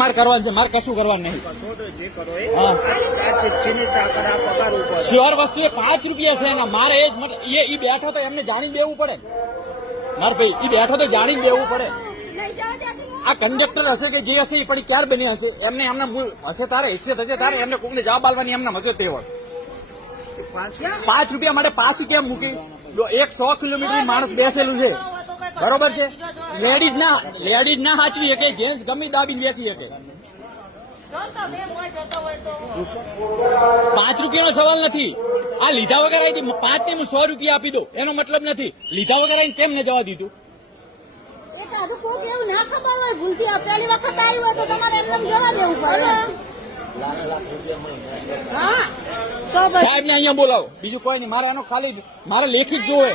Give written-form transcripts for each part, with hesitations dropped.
મારે કરવાનું છે, મારે કશું કરવાનું નહીં. શ્યોર વસ્તુ એ 5 રૂપિયા છે એના. મારે એ જ બેઠો તો એમને જાણી દેવું પડે. મારે ભાઈ એ બેઠો તો જાણી દેવું પડે. આ કંડક્ટર હશે કે જે હશે એ પડી ક્યારે બની હશે એમને એમના મૂળ હશે તારે હિસ્સેત હશે તારે એમને કોઈને જવાબ આલવાની એમના હશે તે હોય. 5 રૂપિયા માટે પાછી કેમ મૂકી? 100 કિલોમીટર માણસ બેસેલું છે, બરોબર છે. લેડીઝ ના સાચવી શકે, જેન્ટ્સ ગમે દાબીને બેસી શકે. 5 રૂપિયાનો સવાલ નથી. આ લીધા વગર આવી 5 ને 100 રૂપિયા આપી દો એનો મતલબ નથી. લીધા વગર આવીને કેમ ને જવા દીધું? એવું ના ખબર હોય ભૂલથી પહેલી વખત આવ્યું હોય તો તમારે એમને જવા દેવું પડે. હા સાહેબ ને અહીંયા બોલાવો, બીજું કોઈ નહીં. મારે એનો ખાલી મારે લેખિત જોવે.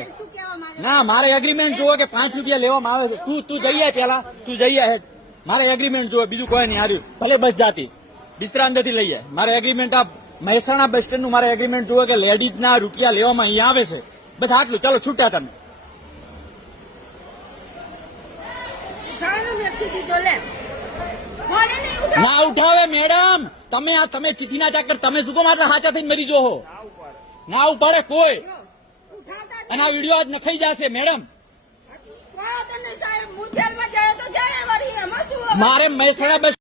ના, મારે એગ્રીમેન્ટ જોવે કે 5 રૂપિયા લેવામાં આવે છે. તું જઈ આય પેલા, તું જઈ આય. મારે એગ્રીમેન્ટ જોવે, બીજું કોઈ નહીં. હાર્યું ભલે બસ જાતી બિસ્તરાંદરથી લઈ જાય. મારે એગ્રીમેન્ટ આ મહેસાણા બસ સ્ટેન્ડ નું મારે એગ્રીમેન્ટ જોવે કે લેડીઝ ના રૂપિયા લેવામાં અહીંયા આવે છે. બસ આટલું. ચલો છૂટ્યા તમે. ના ઉઠાવે મેડમ. તમે ચિઠ્ઠીના ચાકર તમે શું આટલા સાચા થઈને મરી જો? ના ઉપાડે કોઈ. અને આ વિડીયો આજ નખાઈ જશે મેડમ. મારે મહેસાણા બસ